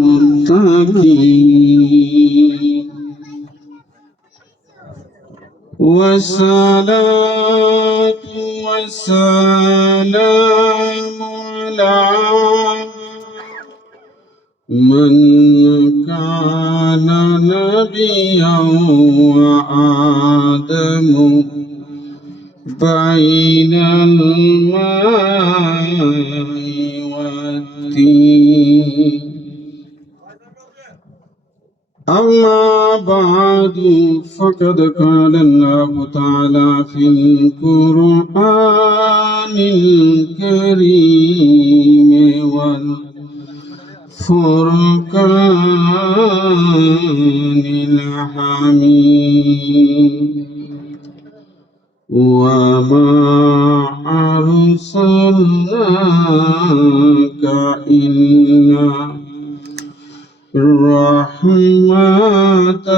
المتقين والصلاة والسلام على من كان نبيا وآدم بين الماء والتين. أما بعد فقد قال الله تعالى في القرآن الكريم والفرقان الحميد وما أرسلناك إلا رحمة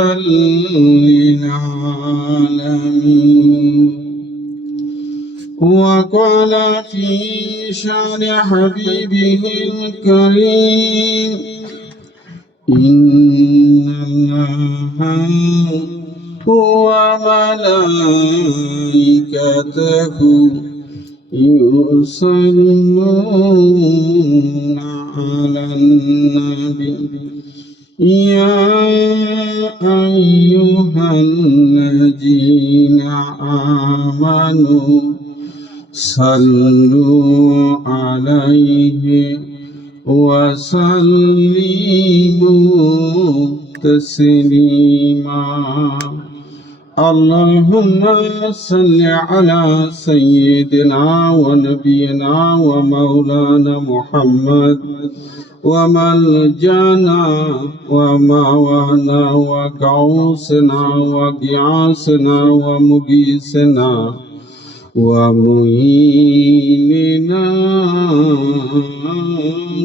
للعالمين. وقال في شأن حبيبه الكريم إن الله وملائكته يصلون على النبي يا أيها الذين آمنوا صلوا عليه وسلموا تسليما. اللهم صل على سيدنا ونبينا ومولانا محمد وملجانا وموانا وغوثنا وغياثنا ومغيثنا ومعيننا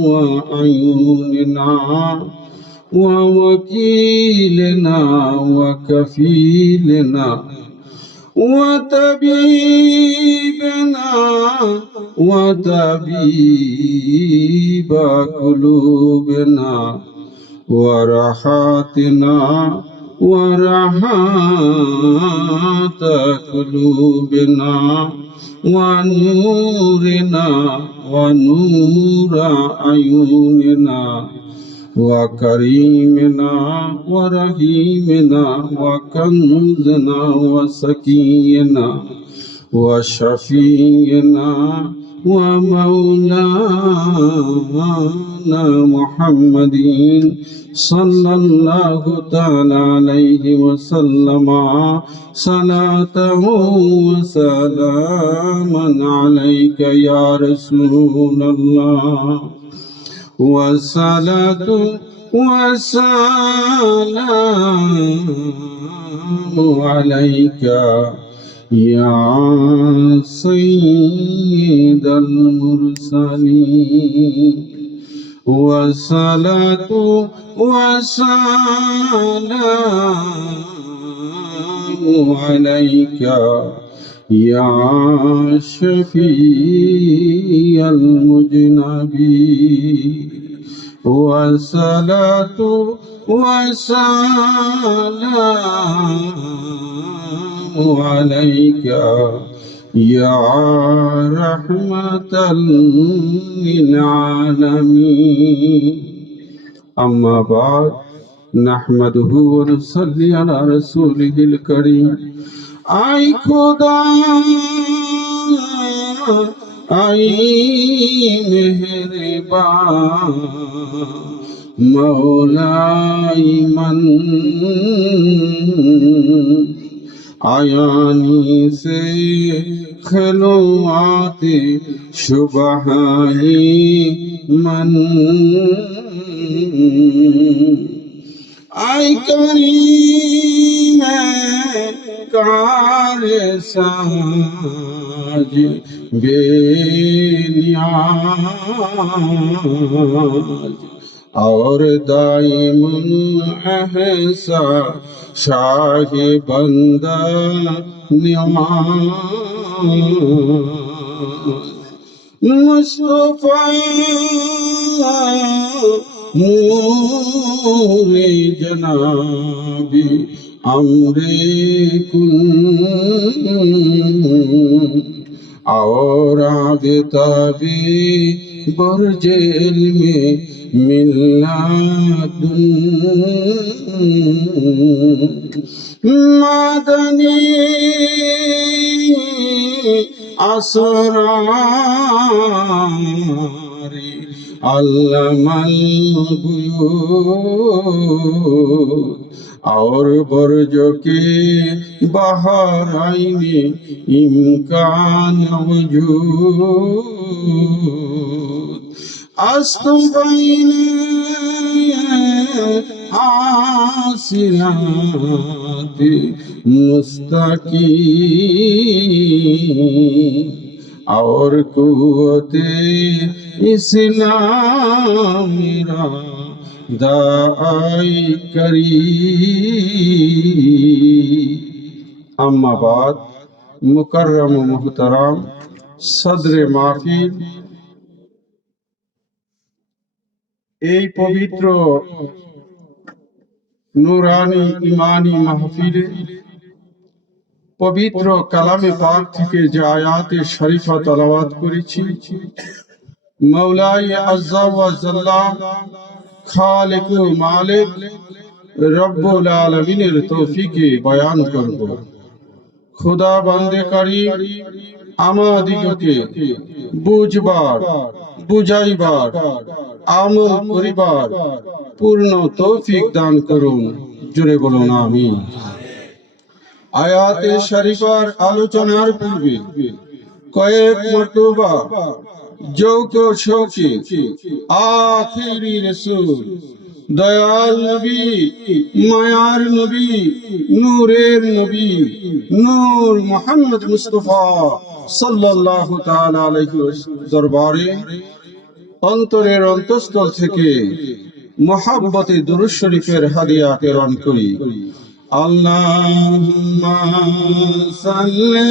وعيوننا ووكيلنا وكفيلنا وطبيبنا وطبيب قلوبنا ورحاتنا ورحات قلوبنا ونورنا ونور عيوننا وكريمنا ورحيمنا وكنزنا وسكينا وشفينا ومولانا محمد صلى الله تعالى عليه وسلم صلاة وسلاما عليك يا رسول الله والصلاة والسلام عليك يا سيد المرسلين والصلاة والسلام عليك يا شفيع المذنبين والصلاة والسلام عليك يا رحمة للعالمين. أما بعد نحمده ونصلي على رسوله الكريم. آي خدا آي मेहरबान मौलाई मन आयानी से खलो आते शुबहानी मन आई करीम कार साज बेनियाज और दाइमुल एहसा शाह बंदा नियाज मुस्तफा नूरे जनाबी अमरे कुन और आबिताबी बरजेल में मिल्लादुन मदनी असरारी अल्लमल गुयूब और बरज के बाहर आईने इम्कान वजूद अस्तुबैने आसिरात मुस्तकीम और कुव्वते इस्लाम मेरा दाई करी अम्मा बाद मुकर्रम मुहतरम सदर माहफिल এই পবিত্র নুরানি ইমানি মাহফিলে পবিত্র কালামে পাক থেকে যে আয়াতে শরীফা তেলাওয়াত করেছি মওলাই আজ্জা ওয়া জাল্লা খালিক ও মালিক রব্বুল আলামিনের তৌফিকে বয়ান করব খোদা বান্দে কারীম আমাদিগকে বুঝবার বুঝাইবার আমল করিবার পূর্ণ তৌফিক দান করুন জোরে বলুন আমিন আয়াতে শরীফার আলোচনার পূর্বে কয়েক মর্তবা যৌক শৌকে আখিরি রাসূল দয়াল নবী মায়ার নবী নূরের নবী নূর মুহাম্মদ মুস্তাফা সাল্লাল্লাহু তাআলা আলাইহি দরবারে অন্তরের অন্তঃস্থল থেকে মুহাব্বতে দুরূদ শরীফের হাদিয়া প্রেরণ করি আল্লাহুম্মা সাল্লি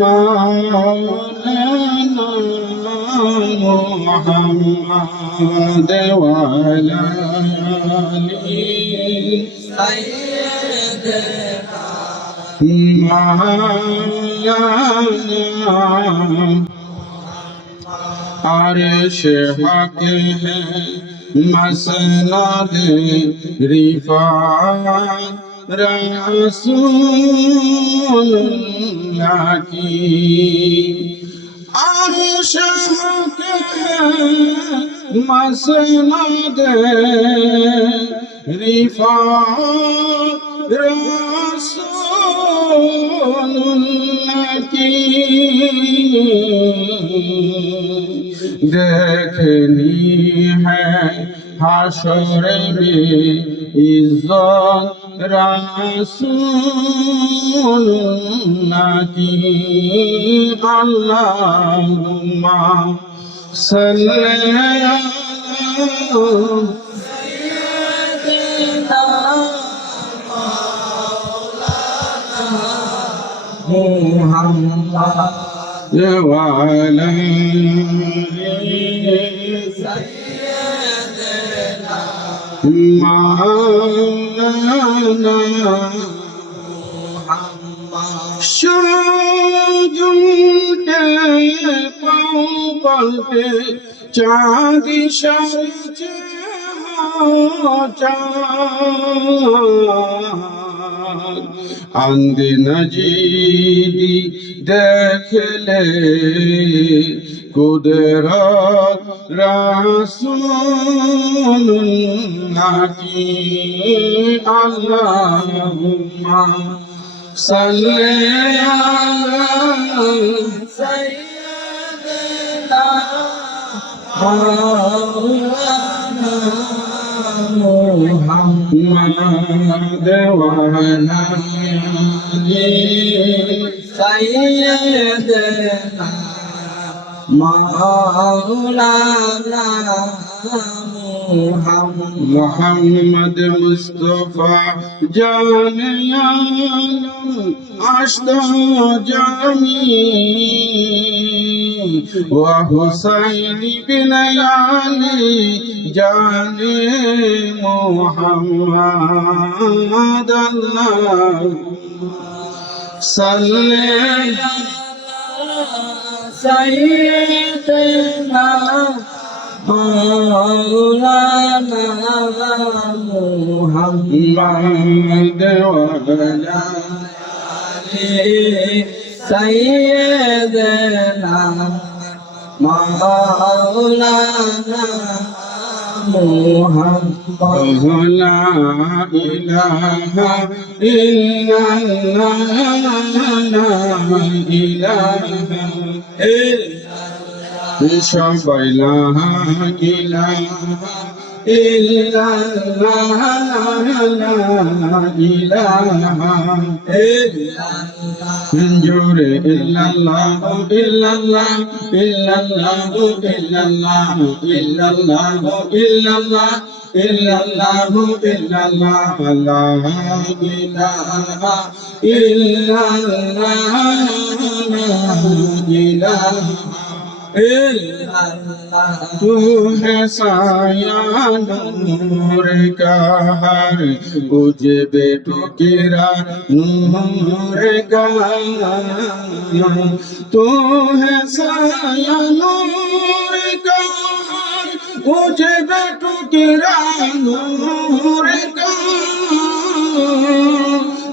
মাওলানা মুহাম্মদ ওয়া আলা আলি সাইয়্যিদিনা आरिश हक है मसनद रिफात रसूलुल्लाह की आरिश हक है मसनद रिफात रसूलुल्लाह की देखनी है हाशर में इज्जत रसूलुल्लाह की अल्लाहुम्मा सल्ली अला सय्यिदिना मुहम्मद वाला सय्यिदना मौलाना मुहम्मद सूरज के पाँव पलटे चाँद सज अंद नजीदी देख ले कुदरत रसूलुल्लाह की अल्लाहुम्मा सल्ली अला सय्यिदिना मौलाना मुहम्मद वा अला आलि सय्यिदिना মাওলানা মুহাম্মদ মুস্তাফা জানে আলম আশতা জামি ওয়া হুসাইন বিন আলী জানে মুহাম্মদ আল্লাহ সাল্লি সাইয়্যিদিনা মাওলানা মুহাম্মদ ওয়া আলা আলি সাইয়্যিদিনা মাওলানা মুহাম্মদ লা ইলাহা ইল্লাল্লাহ লা ইলাহা সবাই লা ইলাহা ইল্লাল্লাহ লা ইলাহা জোরে ইল্লাল্লাহ ইল্লাল্লাহ ইল্লাল্লাহ ইল্লাল্লাহ ইল্লাল্লাহ ইল্লাল্লাহ ইল্লাল্লাহ ইল্লাল্লাহ লা ইলাহা ইল্লাল্লাহ লা ইলাহা तू है साया नूर का हर बुझे बेटू केरा नूर का तू है साया नूर का हर बुझे बेटू केरा नूर का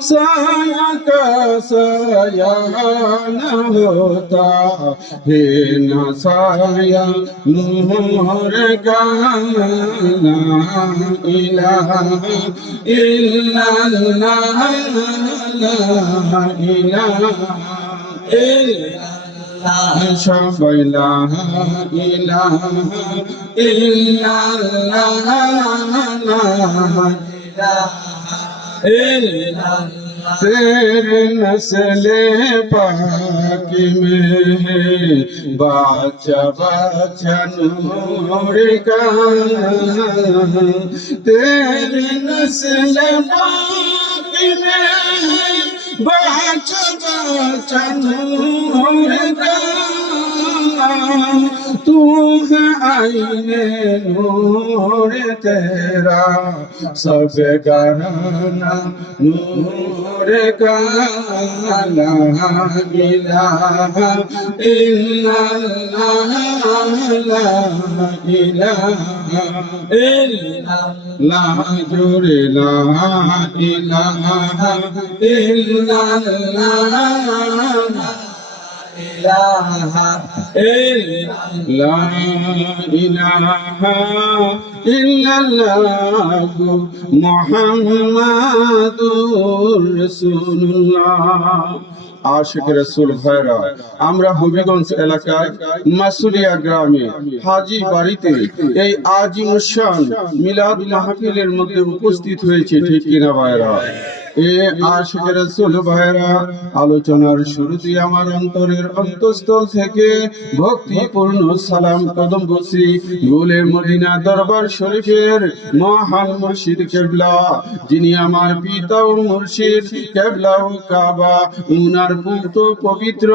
साया का साया न होता है न साया नूर का ला इलाहा इल्लल्लाह ला इलाहा इल्लल्लाह सबाई ला इलाहा इल्लल्लाह ला तेरे नस्ले पाक में है बाचा बाचा नूर का तेरे नस्ले पाक में है बाचा बाचा नूर का तू है आईने नूर तेरा सब घराना नूर का ला इलाहा इल्लल्लाह ला इलाहा इल्लल्लाह जोरे ला इलाहा इल्लल्लाह ला इलाहा इल्लल्लाह मुहम्मदुर রাসূলুল্লাহ। আশিক রাসূল ভাইরা, আমরা হবিগঞ্জ এলাকায় মাসুলিয়া গ্রামে হাজী বাড়িতে এই আজিমুশান মিলাদ মাহফিলের মধ্যে উপস্থিত হয়েছে, ঠিক কিনা ভাইরা? এ আশিক রাসূল ভাইরা, আলোচনার শুরুতে আমার অন্তরের অন্তঃস্থল থেকে ভক্তিপূর্ণ সালাম কদম বসি গোলের মদিনা দরবার শরীফের মহান মুর্শিদ কেবলা, যিনি আমার পিতা ও মুর্শিদ কেবলা ও কাবা, উনার পুত্র পবিত্র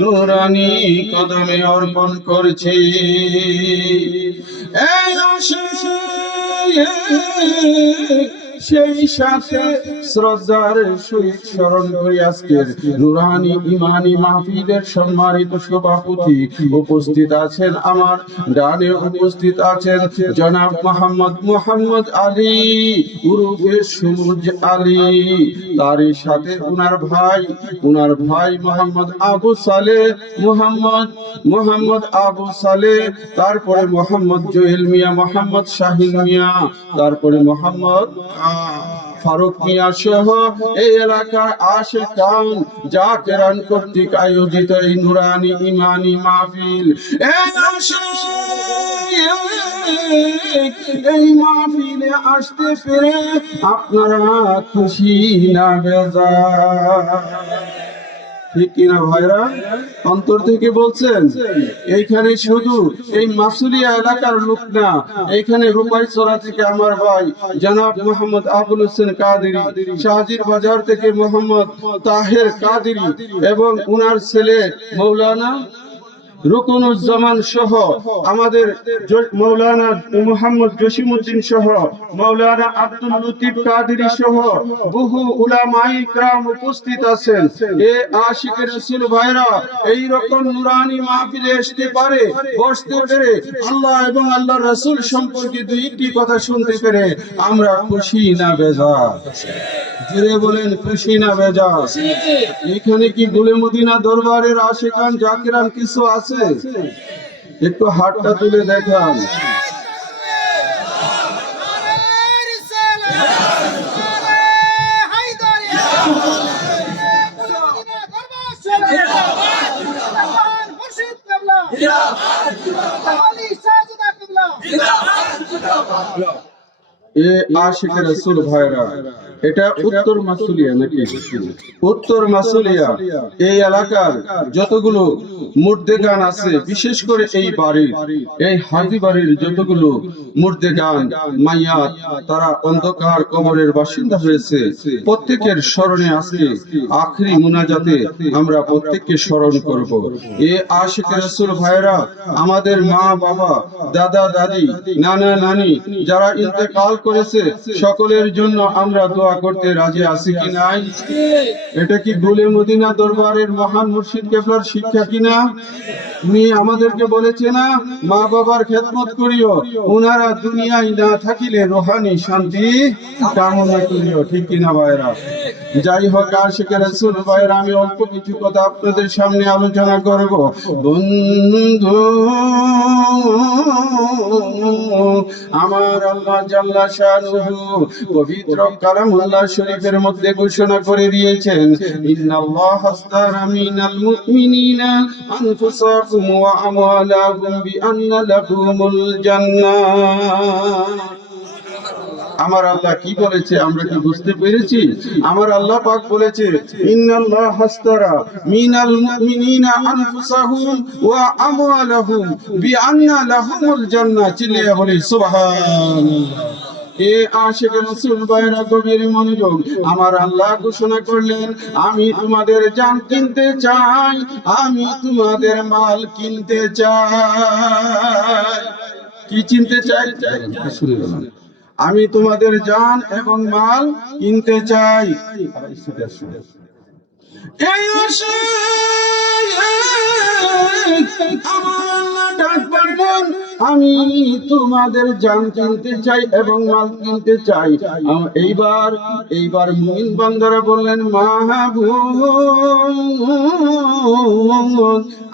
নূরানি কদমে অর্পণ করছি। সেই সাথে শ্রদ্ধার সহিত স্মরণ করি আজকের নুরানি ইমানি মাহফিলের সম্মানিত সভাপতি উপস্থিত আছেন, আমার ডানে উপস্থিত আছেন জনাব মোহাম্মদ আলী উরুফে সুমুজ আলী, তারই সাথে উনার ভাই মোহাম্মদ আবু সালেহ, মোহাম্মদ আবু সালেহ, তারপরে মোহাম্মদ জোহেল মিয়া, মোহাম্মদ শাহিন মিয়া, তারপরে মোহাম্মদ ফারুক মিয়া সহ এই এলাকার আশিকান জাকেরান কর্তৃক আয়োজিত এই নুরানি ইমানি মাহফিল, এই মাহফিলে আসতে পেরে আপনারা খুশি না বেজার? ঠিক কিনা ভাইরা? অন্তর থেকে বলছেন? এইখানে শুধু এই মাসুলিয়া এলাকার লোক না, এইখানে রূপাইছড়া থেকে আমার ভাই জনাব মোহাম্মদ আবুল হোসেন কাদেরী, শাহজির বাজার থেকে মোহাম্মদ তাহের কাদেরী এবং উনার ছেলে মৌলানা রুকনুজ্জামান সহ আমাদের মৌলানা মুহাম্মদ জসিমউদ্দিন সহ মৌলানা আব্দুল লতিফ কাদেরী সহ বহু উলামায়ে ইকরাম উপস্থিত আছেন। এ আশিকের রাসূল ভাইরা এই রকম নুরানি মাহফিলে আসতে পারে, বসতে পেরে আল্লাহ এবং আল্লাহর রাসূল সম্পর্কে দুইটি কথা শুনতে পেরে আমরা খুশি না বেজার? জোরে বলেন, খুশি না বেজার? এখানে কি গুলে মদিনা দরবারের আশিকান জাকিরান কিছু আছে? একটু হাতটা তুলে দেখান। এ আশিকের রাসূল ভাইরা, এটা উত্তর মাসুলিয়া নাকি? উত্তর মাসুলিয়া এই এলাকার যতগুলো মুর্দেগান আছে, বিশেষ করে এই বাড়ির, এই হাজি বাড়ির যতগুলো মুর্দেগান মাইয়াত, তারা অন্ধকার কবরের বাসিন্দা হয়েছে, প্রত্যেকের স্মরণে আজকে আখরি মুনাজাতে আমরা প্রত্যেককে স্মরণ করব। এ আশিকের রাসূল ভাইরা, আমাদের মা বাবা, দাদা দাদি, নানা নানি যারা ইন্তেকাল করেছে, সকলের জন্য আমরা দোয়া করতে রাজি আছি কি নাই? এটা কি গুলে মদিনা দরবারের মহান মুর্শিদ কেবলার শিক্ষা কিনা? উনি আমাদেরকে বলেছে না, মা বাবার খেদমত করিও, ওনারা দুনিয়ায় না থাকিলে রোহানি শান্তি কামনা করিও। ঠিক কিনা ভাইরা? যাই হোক, আশিকের রাসূল ভাইরা, আমি অল্প কিছু কথা আপনাদের সামনে আলোচনা করব। বন্ধু, আমার আল্লাহ জাল্লা শানুহু পবিত্র কালামুল্লাহ শরীফের মধ্যে ঘোষণা করে দিয়েছেন, ইন্নাল্লাহা আস্তারা মিনাল মুমিনিনা আনফুসাহুম ওয়া আমওয়ালাহুম বিআন্না লাহুমুল জান্নাহ। আমার আল্লাহ কি বলেছে আমরা কি বুঝতে পেরেছি? আমার আল্লাহ পাক বলেছে, ইন্নাল্লাহা হাস্তারা মিনাল মুমিনিনা আনফুসাহুম ওয়া আমওয়ালাহুম বিআন্না লাহুমুল জান্নাহ। চিল্লিয়ে বলি সুবহানাল্লাহ। এ আশিকের রাসূল ভাইরা, গভীর মনোযোগ। আমার আল্লাহ ঘোষণা করলেন, আমি তোমাদের জান কিনতে চাই, আমি তোমাদের মাল কিনতে চাই। কি চিনতে চাই? আমি তোমাদের জান এবং মাল কিনতে চাই। এই আমার আল্লাহ ডাক পারলেন, আমি তোমাদের জান কিনতে চাই এবং মাল কিনতে চাই। এইবার মুমিন বান্দারা বললেন, মাহবুব,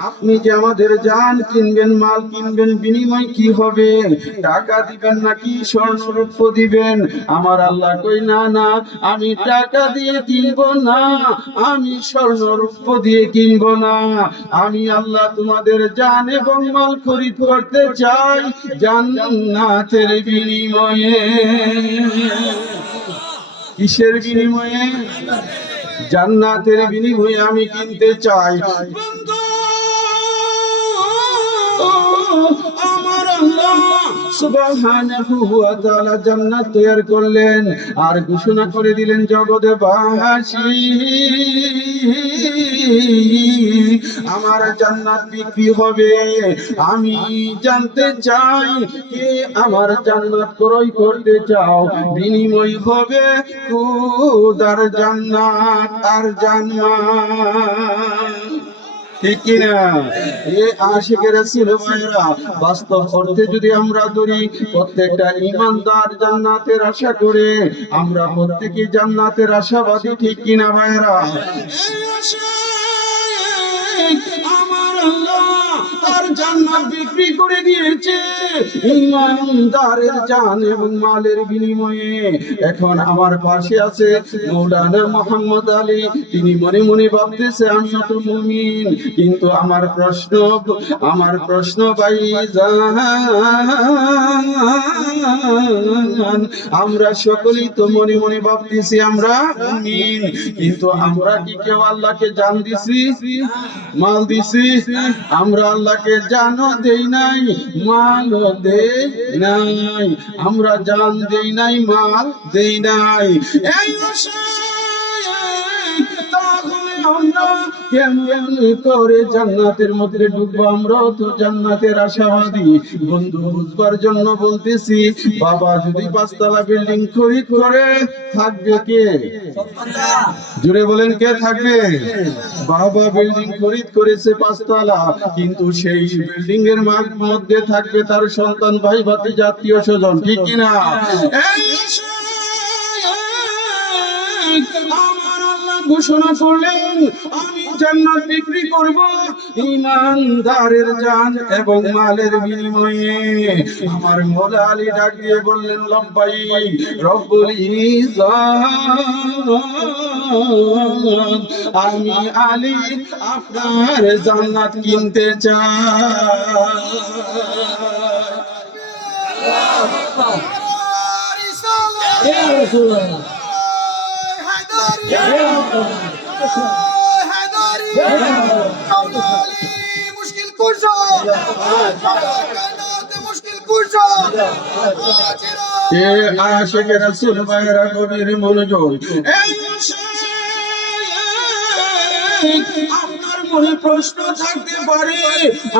আপনি যে আমাদের জান কিনবেন, মাল কিনবেন, বিনিময় কি হবে? টাকা দিবেন নাকি স্বর্ণরূপ্য দিবেন? আমার আল্লাহ কই, না না, আমি টাকা দিয়ে কিনবো না, আমি স্বর্ণরূপ্য দিয়ে কিনবো না। আমি আল্লাহ তোমাদের জান এবং মাল খরিদ করতে চাই জান্নাতের বিনিময়ে। কিসের বিনিময়ে? জান্নাতের বিনিময়ে আমি কিনতে চাই। আমার আল্লাহ সুবহানাহু ওয়া তাআলা জান্নাত তৈরি করলেন আর ঘোষণা করে দিলেন, জগৎবাসী, আমার জান্নাত বিক্রি হবে। আমি জানতে চাই, কে আমার জান্নাত ক্রয় করতে চাও? বিনিময় হবে খোদার জান্নাত আর জান্নাত। ঠিক কিনা? এ আশিকের রাসূল ভাইরা, বাস্তব অর্থে যদি আমরা ধরি, প্রত্যেকটা ঈমানদার জান্নাতের আশা করে, আমরা প্রত্যেকই জান্নাতের আশাবাদী। ঠিক কিনা ভাইরা? আমার আল্লাহ তার আল্লাহর জান্নাত বিক্রি করে দিয়েছে ঈমানদারের জান এবং মালের বিনিময়ে। এখন আমার পাশে আছে মৌলানা মোহাম্মদ আলী, তিনি মনে মনে ভাবতেছে আমিও তো মুমিন, কিন্তু আমার প্রশ্ন ভাইজান, আমরা সকলেই তো মনে মনে ভাবতেছি আমরা মুমিন, কিন্তু আমরা কি কেউ আল্লাহকে জান দিছি, মাল দিছি? আমরা আল্লাহকে জানও দেই নাই, মালও দেই নাই। আমরা জান দেই নাই, মাল দেই নাই। এই তাহলে আমরা কেমন করে জান্নাতের মধ্যে ঢুকবো? আমরাও তো জান্নাতের আশাবাদী। বন্ধু, বুঝবার জন্য বলতেছি, বাবা যদি 5 তলা বিল্ডিং খরিদ করে, থাকবে কে? জুড়ে বলেন, কে থাকবে? বাবা বিল্ডিং খরিদ করেছে 5 তলা, কিন্তু সেই বিল্ডিং এর মধ্যে থাকবে তার সন্তান, ভাই ভাতিজা, আত্মীয় স্বজন, ঠিক কিনা? আমার আল্লাহ ঘোষণা করলেন, আমি জান্নাত বিক্রি করব ঈমানদারের জান এবং মালের বিনিময়ে। আমার মওলা আলী ডাক দিয়ে বললেন, লব্বাইক রব্বুল ইজ্জাত, আমি আলী আপনার জান্নাত কিনতে চাই। মুশকিল কুশা মুশকিল কুশা এ আশিকে রাসূল ভাইরা গভীর মনোযোগ। এই আপনার মনে প্রশ্ন থাকতে পারে,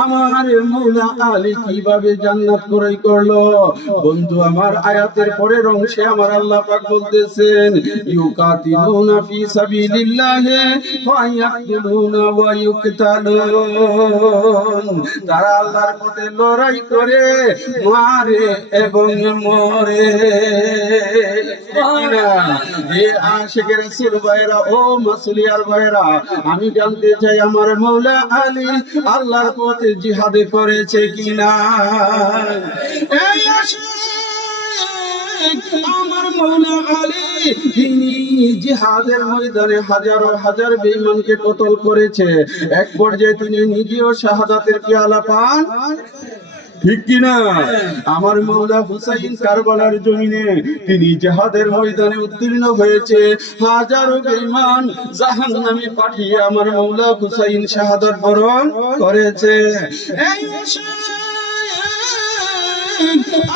আমার মওলা আলী কিভাবে জান্নাত ক্রয় করলো? বন্ধু আমার, আয়াতের পরের অংশে আমার আল্লাহ পাক বলতেছেন, ইউকাতিলুনা ফি সাবিলিল্লাহি ফায়াকতুলুনা ওয়া ইউকতালুন। তারা আল্লাহর পথে লড়াই করে, মারে এবং মরে। আশিকে রাসূল ভাইরা, ও মাসুলিয়ার ভাইরা, আমি জানতে চাই আমার মওলা আলী আল্লাহর পথে জিহাদে করেছে কিনা? এই আমার মওলা আলী, তিনি জিহাদের ময়দানে হাজারো হাজার বেঈমানকে কতল করেছে। এক পর্যায়ে তিনি নিজেও শাহাদাতের পেয়ালা পান, ঠিক কিনা? আমার মওলা হুসাইন কারবালার জমিনে তিনি জিহাদের ময়দানে উত্তীর্ণ হয়েছে, হাজারো বেঈমান জাহান্নামে পাঠিয়ে আমার মওলা হুসাইন শাহাদাত বরণ করেছে। এই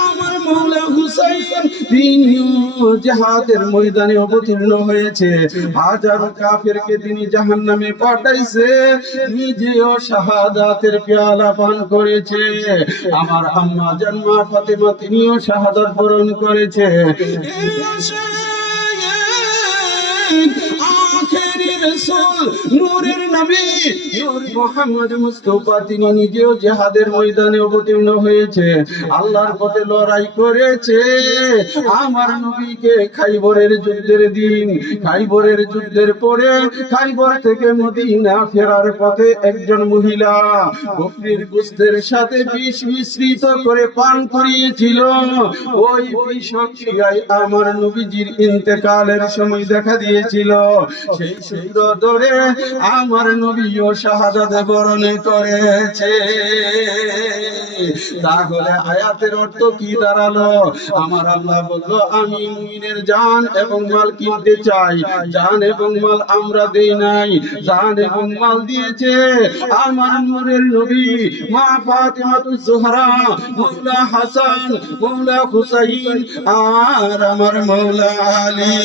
আমার মওলা হুসাইন তিনিও জিহাদের ময়দানে অবতীর্ণ হয়েছে, হাজারো কাফেরকে তিনি জাহান্নামে পাঠাইছে, নিজেও শাহাদাতের পেয়ালা পান করেছে। আমার আম্মা জান মা ফাতেমা, তিনিও শাহাদাত বরণ করেছে। নূরের নবী নূর মুহাম্মদ মুস্তাফা, তিনি নিজেও জিহাদের ময়দানে অবতীর্ণ হয়েছে, আল্লাহর পথে লড়াই করেছে। আমার নবীকে খাইবরের যুদ্ধের দিন, খাইবরের যুদ্ধের পরে খাইবর থেকে মদিনা ফেরার পথে একজন মহিলা বকরির গোশতের সাথে বিষ মিশ্রিত করে পান করিয়েছিল। ওই বিষক্রিয়ায় আমার নবীজির ইন্তেকালের সময় দেখা দিয়েছিল। সেই সূত্র ধরে আমার নবীও শাহাদাত বরণ করেছে। তাহলে আয়াতের অর্থ কি দাঁড়ালো? আমার আল্লাহ বলল, আমি মুমিনের জান এবং মাল কিনতে চাই। জান এবং মাল আমরা দেই নাই, জান এবং মাল দিয়েছে আমার নূরের নবী মা ফাতিমাতুজ জোহরা, মওলা হাসান, মওলা হুসাইন আর আমার মওলা আলী।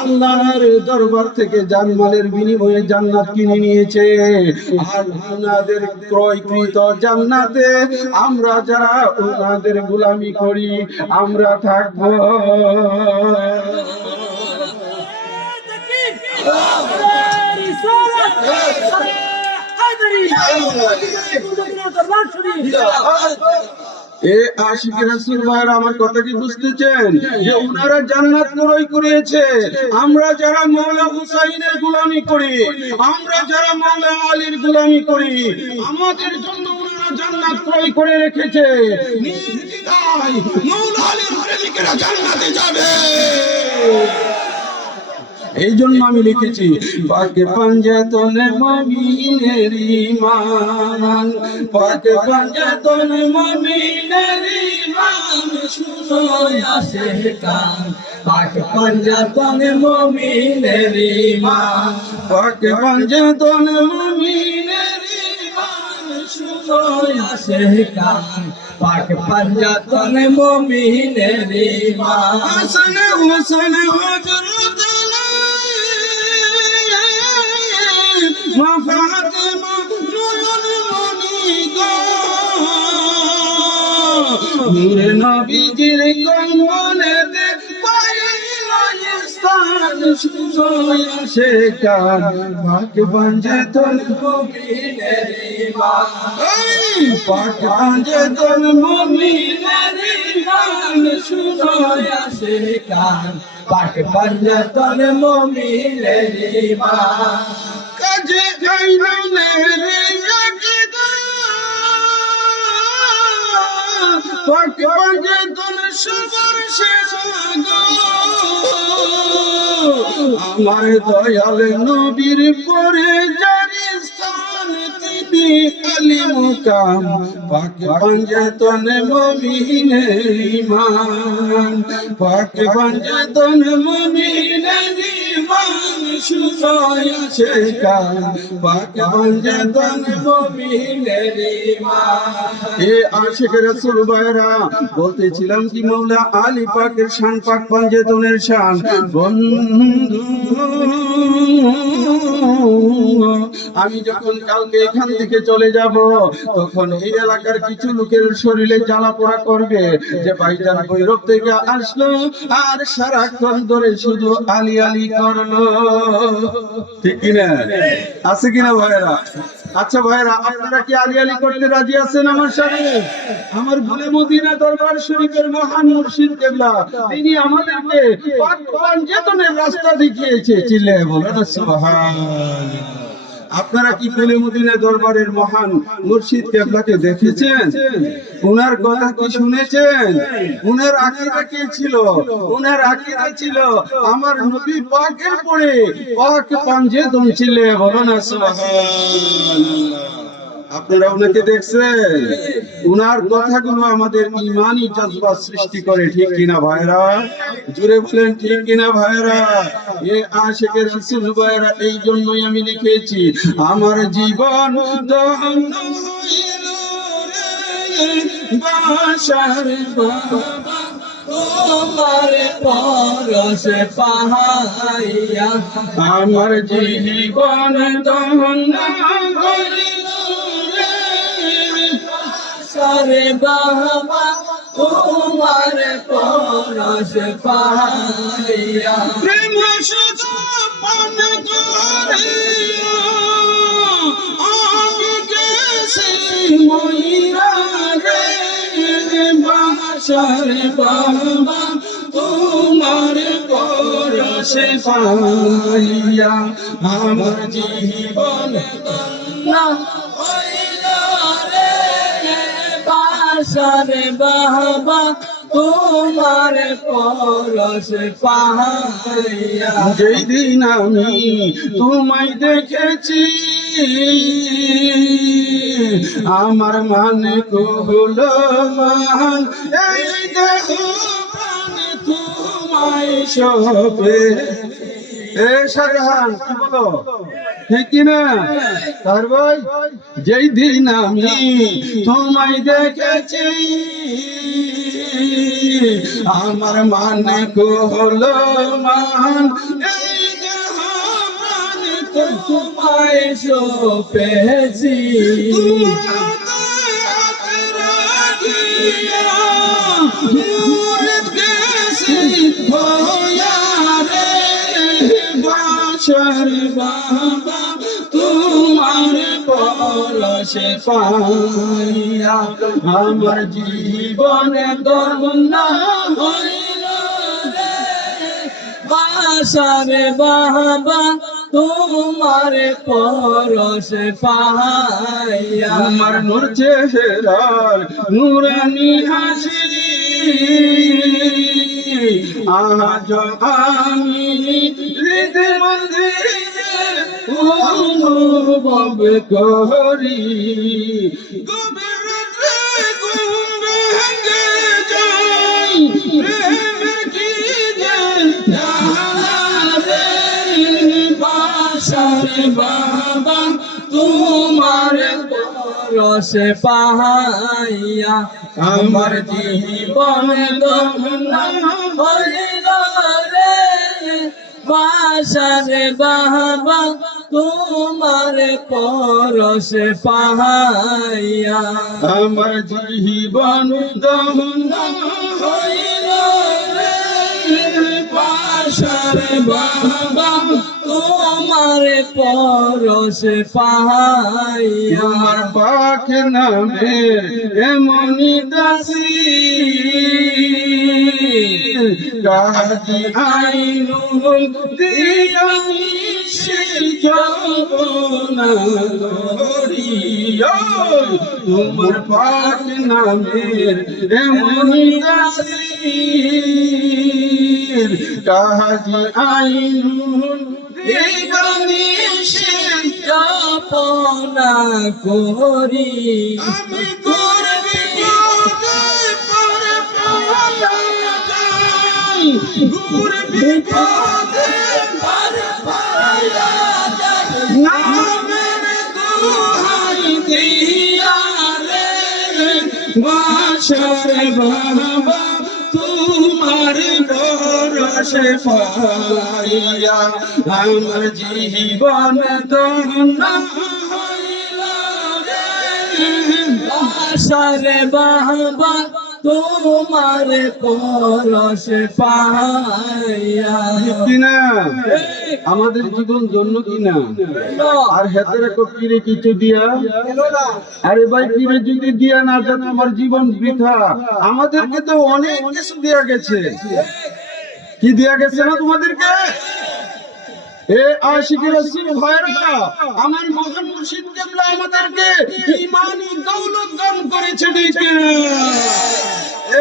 আল্লাহর দরবার থেকে জানমালের বিনিময়ে জান্নাত কিনে নিয়েছে, আর ওনাদের ক্রয়কৃত জান্নাতে আমরা যারা ওনাদের গোলামি করি আমরা থাকবো। এ আশিক রাসূল ভাইরা আমার কথা কি বুঝতেছেন যে ওনারা জান্নাত ক্রয় করেছে আমরা যারা মাওলা হুসাইনের গোলামি করি আমরা যারা মাওলা আলীর গোলামি করি আমাদের জন্য ওনারা জান্নাত ক্রয় করে রেখেছে নির্দ্বিধায় মাওলা আলীর প্রেমিকেরা জান্নাতে যাবে এই জন্য আমি লিখেছি পাকে পাঞ্জাতনে মুমিনের ঈমান পাকে পাঞ্জাতনে মুমিনের ঈমান শুনোয় আসে কান পাকে পাঞ্জাতনে মুমিনের ঈমান পাকে পাঞ্জাতনে মুমিনের ঈমান শুনোয় আসে কান পাকে পাঞ্জাতনে মুমিনের ঈমান হাসান হুসাইন হযরত মা ফাতেমা নয়ন মনি গো নূরে নবীজির কমলেতে পাইল স্থান শুনোয় আসে কান পাক পাঞ্জাতন মুমিনের ঈমান পাক পাঞ্জাতন মুমিনের ঈমান শুনোয় আসে কান পাক পাঞ্জাতন মুমিনের ঈমান কাজে আইনের ইয়াকিদা পাক পাঞ্জাতন সবার শেষ গো আমার দয়াল নবীর পরে জারি স্থান তিনি আলী মুকাম পাক পাঞ্জাতন মুমিনের ঈমান পাক পাঞ্জাতন মুমিনের ঈমান শুনোয় আসে কান পাক পাঞ্জাতন মুমিনের ঈমান এ আশিক রাসূল ভাইরা বলতেছিলাম কি মাওলা আলী পাকের শান পাক পাঞ্জাতনের শান বন্ধু আমি যখন কালকে এখান থেকে চলে যাব তখন এই এলাকার কিছু লোকের শরীরে জ্বালা পোড়া করবে যে ভাইজান ভৈরব থেকে আসলো আর সারাক্ষণ ধরে শুধু আলী আলী করলো ঠিক কিনা আছে কিনা ভাইরা আচ্ছা ভাইরা আপনারা কি আলী আলী করতে রাজি আছেন আমার সাথে আমার ভুলে মদিনা দরবার শরীফের মহান মুর্শিদ কেবলা তিনি আমাদেরকে পাক পাঞ্জাতনের রাস্তা দেখিয়েছে চিল্লায়ে বলেন সুবহানাল্লাহ আপনারা কি ভুলে মদিনা দরবারের মহান মুর্শিদ কেবলাকে দেখেছেন ওনার কথা কি শুনেছেন ওনার আকীদা কি ছিল ওনার আকীদা ছিল আমার নবী পাকের পরে পাক পাঞ্জাতন চিল্লায়ে বলেন সুবহানাল্লাহ আপনারা ওনাকে দেখছেন ওনার কথাগুলো আমাদের ঈমানি জজবা সৃষ্টি করে ঠিক কিনা ভাইরা জোরে বলেন ঠিক কিনা ভাইরা এ আশিক রাসূল ভাইরা এই জন্যই আমি লিখেছি আমার জীবন ধন্য হইল রে বাশার বাবা তোমার পরশে পাহাইয়া আমার জীবন ধন্য হইল সারে বাবা তোমার পরশ পাইয়া প্রেম সুধা পান করিয়া আমি গেছি মইরা রে বাসারে বাবা তোমার পরশ পাইয়া আমার জীবন না সারে বাবা তোমার পরশ পাইয়া যেই দিন আমি তোমায় দেখেছি আমার মানে হলো মান এই দেহ প্রাণ তোমায় সপে এ শাহজাহান কি বলো ঠিক কিনা তার ভাই যেই দিন আমি তোমায় দেখেছি আমার মানে হলো মান এই দেহ প্রাণ তোমায় সপেছি বাসার বাবা তোমার পরশে পাইয়া আমার জীবনে ধন্য হইল রে বাসার বাবা তোমার পরশে পাইয়া আমার নূর চেহারার নূরানি হাসি আজ আমি হৃদয় মন্দিরে অনুভব করি গভীর রাতে ঘুম ভেঙে যায় প্রেমের কি যে জানা রে বাসার বাবা তোমার পরশে পাইয়া আমার জীবন ধন্য হইল রে বাসার বাবা তোমার পরশে পাইয়া আমার জীবন ধন্য হইল রে বাসার বাবা তোমার পরশে পাইয়া আমার পাক নামে এমনি দাসী কাজী আইনুল দিয়ানি সেই যৌবনা করিয়া তোমার পাক নামের এমনি দাসী কাজী আইনুল দিয়ানি সেই যৌবনা করি আমি তোর বিপদে পড়ে পালা যাই গুর বিপদে পড়ে পালা যাই নামের দোহাই দিয়া রে বাসার বাবা তোমার পরশে পাইয়া আমার জীবন ধন্য হইল রে বাসার বাবা তোমার পরশে পাইয়া কিনা আমাদের জীবন জন্য কিনা আর হেতের কিরে কিছু দিয়া আরে ভাই কিরে যদি দিয়া না যেন আমার জীবন বৃথা আমাদেরকে তো অনেক কিছু দেয়া গেছে কি দেয়া গেছে না তোমাদেরকে এ আশিকি রাসূল ভাইরা আমার মহান মুর্শিদ কেবলা আমাদেরকে ঈমানি দৌলত দান করেছে ঠিক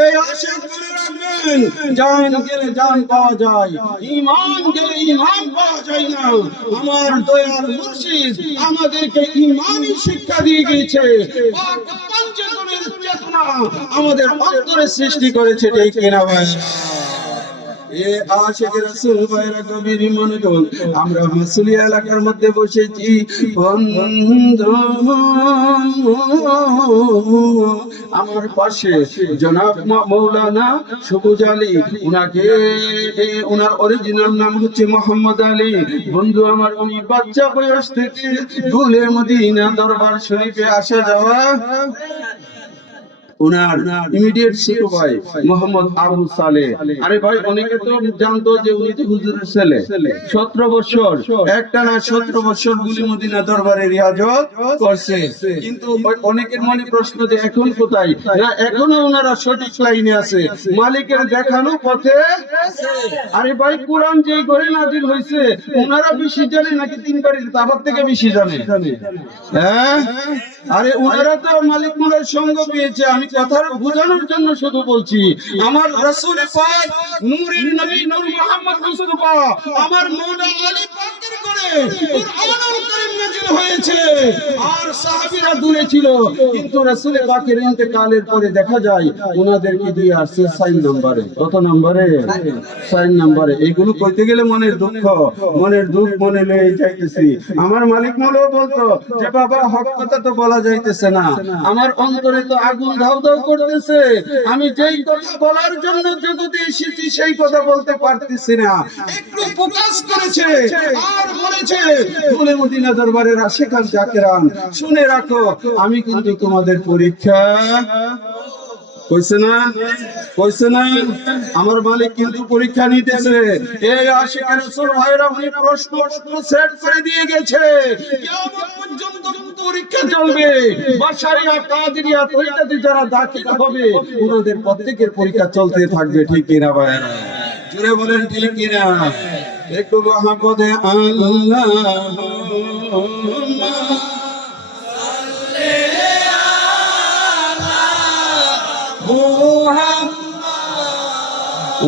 এই আশিক মনে রাখবেন জান গেলে জান পাওয়া যায় ঈমান গেলে ঈমান পাওয়া যায় না আমার দয়াল মুর্শিদ আমাদেরকে ঈমানি শিক্ষা দিয়ে গিয়েছে পাক পঞ্চতনের চেতনা আমাদের অন্তরে সৃষ্টি করেছে ঠিক কিনা ভাই এ আশিক রাসূল ভাইরা কবির মনোযোগ আমরা মাসুলিয়া এলাকার মধ্যে বসেছি বন্ধু আমার পাশে জনাব মাওলানা সবুজ আলী উনাকে ওনার অরিজিনাল নাম হচ্ছে মোহাম্মদ আলী বন্ধু আমার উনি বাচ্চা বয়স থেকে দুলে মদিনা দরবার শরীফে আসা যাওয়া উনার ইমিডিয়েট ছোট ভাই মোহাম্মদ আবু সালেহ আরে ভাই অনেকে তো জানতো যে উনি তো হুজুরের ছেলে 17 বছর একটানা 17 বছর গুলি মদিনা দরবারে রিয়াজত করছে কিন্তু অনেকের মনে প্রশ্ন যে এখন কোথায় না এখনো ওনারা সঠিক লাইনে আছে মালিকের দেখানো পথে আরে ভাই কোরআন যেই করে নাজিল হয়েছে ওনারা বেশি জানে নাকি তিনবারই তাবার থেকে বেশি জানে হ্যাঁ আরে ওনারা তো মালিক মুলার সঙ্গ পেয়েছে আমি কথার বোঝানোর জন্য শুধু বলছি আমার রাসূল পাক নূরের নবী নূর মুহাম্মদ মুস্তাফা আমার মওলা আলী পাকের করে কুরআনুল কারীম নাযিল হয়েছে আর সাহাবীরা দূরে ছিল কিন্তু রাসূল পাকের ইন্তেকালের পরে দেখা যায় ওনাদেরকে দিয়ে আসছে 6 নম্বরে কত নম্বরে 6 নম্বরে এগুলো কইতে গেলে মনের দুঃখ মনে লয়ে যাইতেছি আমার মালিক মওলা বলতো যে বাবা হক কথা তো বলা যাইতেছে না আমার অন্তরে তো আগুন দাও দাও করতেছে আমি যেই কথা বলার জন্য জগতে এসেছি সেই কথা বলতে পারতেছি না একটু ফোকাস করেছে আর বলেছে ফুলে মদিনা দরবারের আশিকান জাকেরান শুনে রাখো আমি কিন্তু তোমাদের পরীক্ষা কইছে না, কইছে না? আমার মালিক কিন্তু পরীক্ষা নিতেছে। এই আশিকের রাসূল ভাইরা উনি প্রশ্ন সেট করে দিয়ে গেছে, কিয়ামত পর্যন্ত পরীক্ষা চলবে। বাশারিয়া কাদেরিয়া তরিকাতে যারা দাখিল হবে ওনাদের প্রত্যেকের পরীক্ষা চলতে থাকবে, ঠিক কিনা ভাইরা? জোরে বলেন ঠিক কিনা? একটু মহব্বতে আল্লাহুম্মা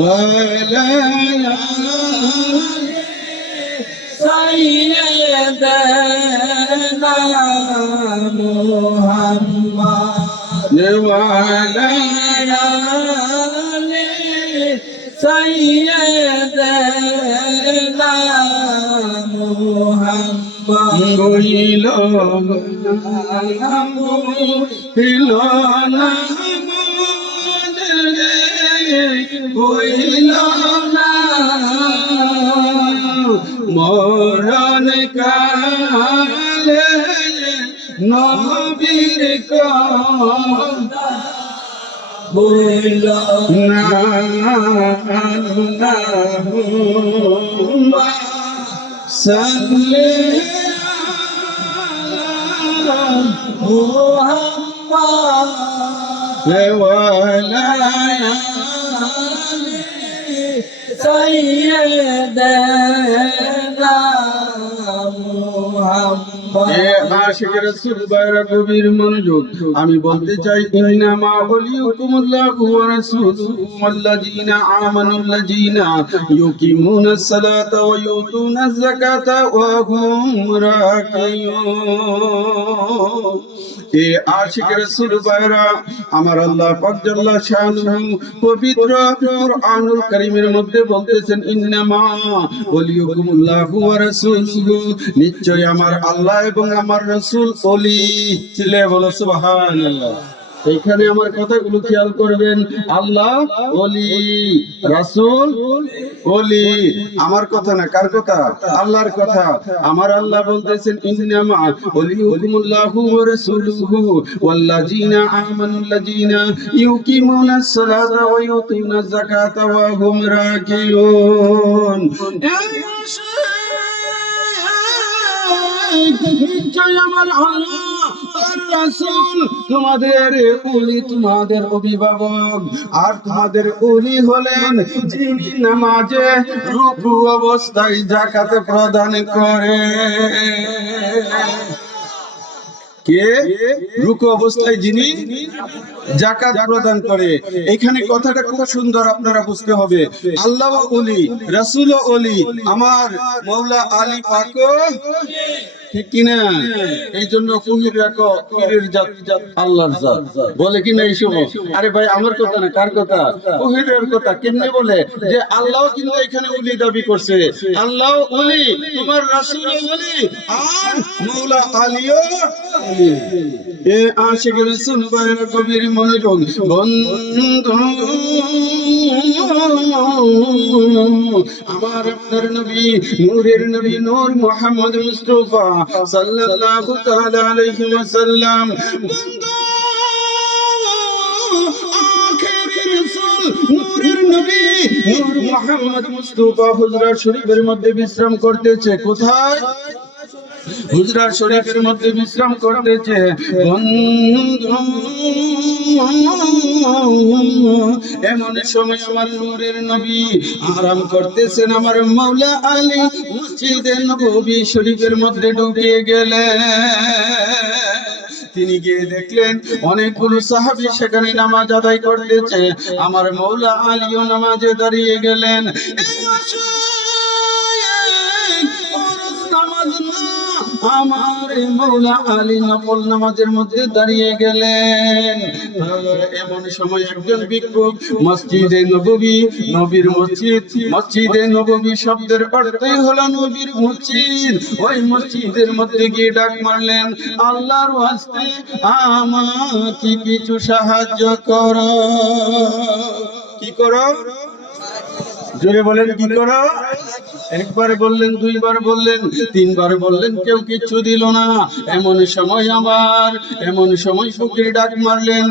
ولا سيدنا محمد ولا سيدنا محمد بويل মরণ কালে নবীর কথা বইল না আল্লাহুম্মা সাল্লি আলা محمد ওয়ালা سيدنا محمد আশিক রাসূল ভাইরা গভীর মনোযোগ। আমি বলতে চাই ইন্নামা ওয়ালিয়ুকুমুল্লাহু ওয়া রাসূলুহু ওয়াল্লাযীনা আমানুল্লাযীনা ইউকিমুনাস সালাতা ওয়া ইউতুনাজ যাকাতা ওয়া হুম রাকিউন। এ আশিক রাসূল ভাইরা, আমার আল্লাহ পাক জাল্লা শানুহু পবিত্র কুরআনুল কারীমের মধ্যে বলতেছেন ইন্নামা ওয়ালিয়ুকুমুল্লাহু ওয়া রাসূলুহু, নিশ্চয় আমার আল্লাহ এবং আমার রাসূল ওলি। চিল্লে বলো সুবহানাল্লাহ। এইখানে আমার কথাগুলো খেয়াল করবেন। আল্লাহ ওলি, রাসূল ওলি। আমার কথা না, কার কথা? আল্লাহর কথা। আমার আল্লাহ বলতেছেন ইন্নামা ওয়ালিয়ুকুমুল্লাহু ওয়া রাসূলুহু ওয়াল্লাযীনা আমানুল্লাযীনা ইউকিমুনাস সালাতা ওয়া ইউতুনাজ যাকাতা ওয়া হুম রাকিউন। নিশ্চয় আমার আল্লাহ আর রাসূল তোমাদের ওলি, তোমাদের অভিভাবক। আর তোমাদের ওলি হলেন যিনি নামাজে রুকু অবস্থায় যাকাত প্রদান করে। কে? রুকু অবস্থায় যিনি যাকাত প্রদান করে। এখানে কথাটা খুব সুন্দর, আপনারা বুঝতে হবে। আল্লাহ ওলি, রাসূল ওলি, আমার মাওলা আলী পাকও ঠিক কিনা? এই জন্য ফকির রাখো, পীরের জাত আল্লাহর জাত বলে কিনা এই সময়? আরে ভাই আমার কথা না, কার কথা? ফকিরের কথা। কেমনে বলে যে আল্লাহ কিন্তু এখানে ওলি দাবি করছে। আল্লাহ ওলি, তোমার রাসূল ওলি, আর মাওলা আলীও ওলি। এ আশিক রাসূল ভাইরা গভীর মনোযোগ। বন্ধু আমার আপনার নবী, নূরের নবী, নূর মুহাম্মদ মুস্তাফা সাল্লাল্লাহু তাআলা আলাইহি ওয়াসাল্লাম, আখেরি রাসূল, নূরের নবী, নূর মুহাম্মদ মুস্তাফা হুজরা শরীফের মধ্যে বিশ্রাম করতেছে। কোথায়? হুজরা শরীফের মধ্যে বিশ্রাম করতেছে। বন্ধু এমন সময় আমার নূরের নবী আরাম করতেছেন। আমার মাওলা আলী মসজিদে নববী শরীফের মধ্যে ঢুকে গেলেন। তিনি গিয়ে দেখলেন অনেকগুলো সাহাবী সেখানে নামাজ আদায় করতেছে। আমার মাওলা আলীও নামাজে দাঁড়িয়ে গেলেন। আমার মাওলা আলী নফল নামাজের মধ্যে দাঁড়িয়ে গেলেন। এমন সময় একজন ভিক্ষুক মসজিদে নববী, নবীর মসজিদ, মসজিদে নববী শব্দের অর্থই হলো নবীর মসজিদ। ওই মসজিদের মধ্যে গিয়ে ডাক মারলেন, আল্লাহর ওয়াস্তে আমাকে কিছু সাহায্য করো। কি করো? জোরে বলেন, কি করো? একবার বললেন, দুইবার বললেন, তিনবার বললেন, কেউ কিচ্ছু দিল না। এমন সময় ফকির ডাক মারলেন,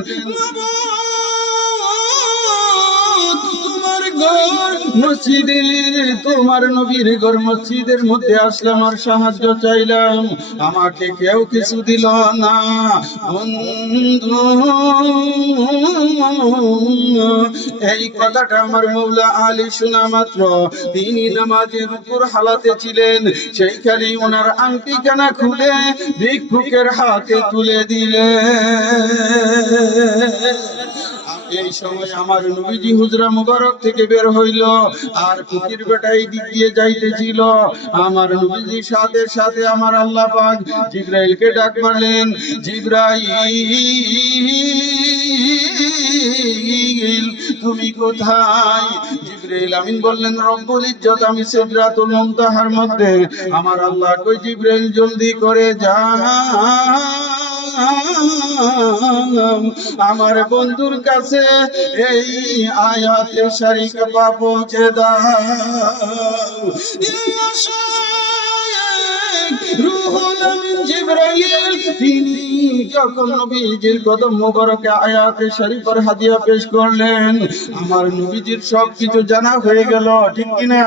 ঘর মসজিদের, তোমার নবীর ঘর মসজিদের মধ্যে আসলাম আর সাহায্য চাইলাম, আমাকে কেউ কিছু দিল না। বন্ধু, এই কথাটা আমার মৌলা আলী শোনা মাত্র তিনি নামাজের উপর হালাতে ছিলেন, সেইখানে ওনার আংটি কানা খুলে ভিক্ষুকের হাতে তুলে দিলেন। এই সময় আমার নবীজি হুজরা মুবারক থেকে বের হইল, আর ফকির বেটা এই দিক দিয়ে যাইতেছিল। আমার নবীজি সাথে সাথে আমার আল্লাহ পাক জিবরাইলকে ডাক মারলেন, জিবরাইল তুমি কোথায়? জিবরাইল আমিন বললেন, রব্বুল ইজ্জত আমি সিদরাতুল মুনতাহার মধ্যে। আমার আল্লাহ কই, জিবরাইল জলদি করে যা, আমার বন্ধুর কাছে এই আয়াতের শরীফা পৌঁছে দাও। রুহুল আমিন জিবরাইল তিনি যখন নবীজির কদম মোবারকে আয়াতে শরীফের হাদিয়া পেশ করলেন, আমার নবীজির সবকিছু জানা হয়ে গেল, ঠিক কিনা?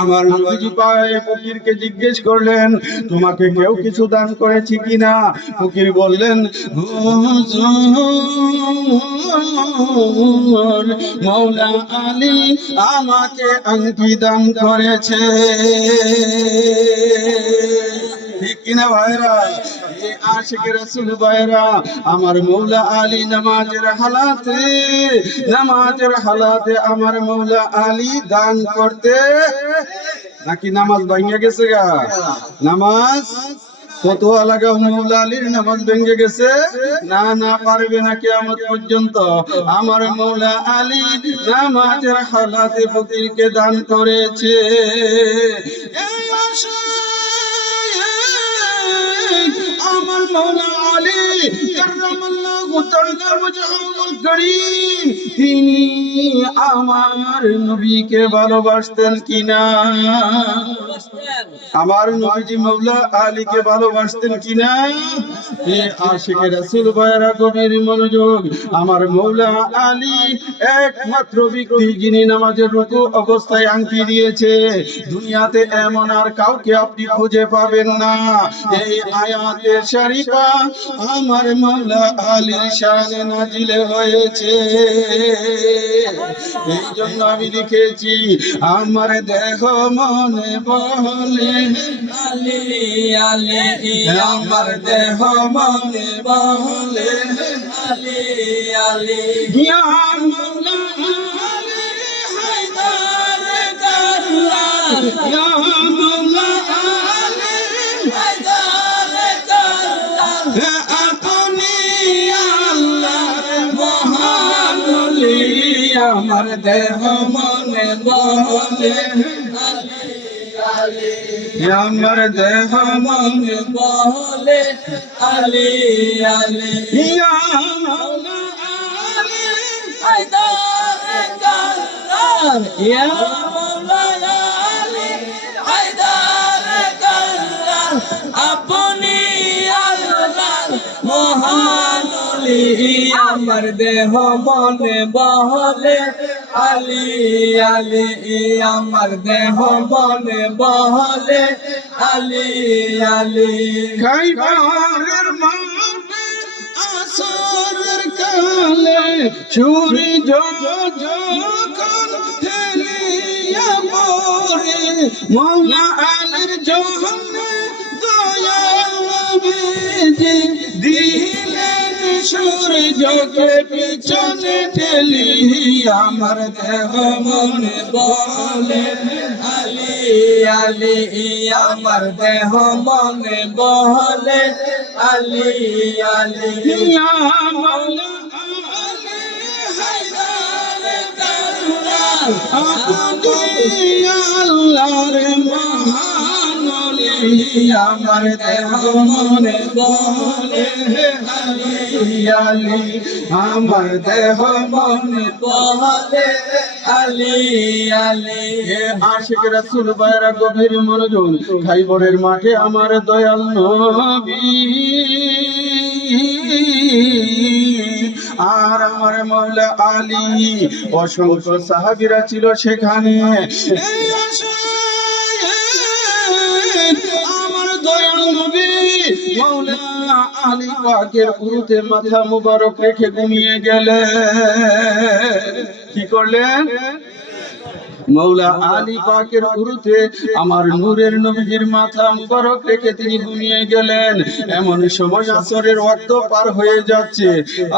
আমার নবীজি পায়ে ফকিরকে জিজ্ঞেস করলেন, তোমাকে কেউ কিছু দান করেছে কিনা? ফকির বললেন, হুজুর মৌলা আলী আমাকে আংটি দান করেছে। ঠিক কিনা ভাইরা? আশিক রাসূল ভাইরা, আমার মৌলা আলী নামাজের হালাতে আমার মৌলা আলী দান করতে, নাকি নামাজ ভেঙে গেছে গা? নামাজ ফতোয়া লাগাও, মৌলা আলীর নামাজ ভেঙে গেছে? না না, পারবে না কিয়ামত পর্যন্ত। আমার মৌলা আলী নামাজের হালাতে ফকিরকে দান করেছে। আমার মৌলা আলী কাররামাল্লাহু তাআলা ওয়াজহুল কারীম তিনি আমার নবীকে ভালোবাসতেন কিনা? আমার নবীজি মৌলা আলীকে ভালোবাসতেন কিনা? আশিক রাসূল ভাইরা গভীর মনোযোগ, আমার মৌলা আলী একমাত্র ব্যক্তি যিনি নামাজের রুকু অবস্থায় আংটি দিয়েছে। দুনিয়াতে এমন আর কাউকে আপনি খুঁজে পাবেন না। এই আয়াতের শরীফা আমার মৌলা আলীর শানে নাজিল হয়েছে। এই জন্য আমি লিখেছি, আমার দেহ মনে বলে আলী আলী, আমার দেহ মনে বলে আলী আলী, ইয়া মৌলা আলী হায়দার কাররার, ইয়া মৌলা আলী হায়দার কাররার, আপনি আল্লাহর মহান ওলি, আমার দেহ মনে বলে আমার দেহ মনে বলে আলী আলী, ইয়া মৌলা আলী হায়দার কাররার, ইয়া মৌলা আলী হায়দার কাররার, আপনি আল্লাহর মহান ওলি, আমার দেহ মনে বলে আলী আলী, আমার দেহ মনে বলে আলী আলী। খাইবারের মাঠে আসরের কালে চুরি যখন ঠেলিয়া পড়ে, মৌলা আলীর জন্য দয়াল নবীজি দিলেন সূর্যকে পিছনে ঠেলি, আমার দেহ মনে বলে আলী আলী, আমার দেহ মনে বলে আলী আলী, ইয়া মৌলা আলী হায়দার কাররার, আপনি আল্লাহর মহান ওলি, আমার দেহ মনে বলে আলী আলী, আমার দেহ মনে বলে আলী আলী। আশিক রাসূল ভাইরা গভীর মনোযোগ, খাইবরের মাঠে আমার দয়াল নবী আর আমার মাওলা আলী, অসংখ্য সাহাবীরা ছিল সেখানে। এই আমার দয়াল নবী মাওলা আলী পাকের উরুতে মাথা মুবারক রেখে ঘুমিয়ে গেলেন। কি করলেন? মাওলা আলী পাকের উরুতে আমার নূরের নবীজির মাথা মুবারক রেখে তিনি ঘুমিয়ে গেলেন। এমন সময় আসরের ওয়াক্ত পার হয়ে যাচ্ছে,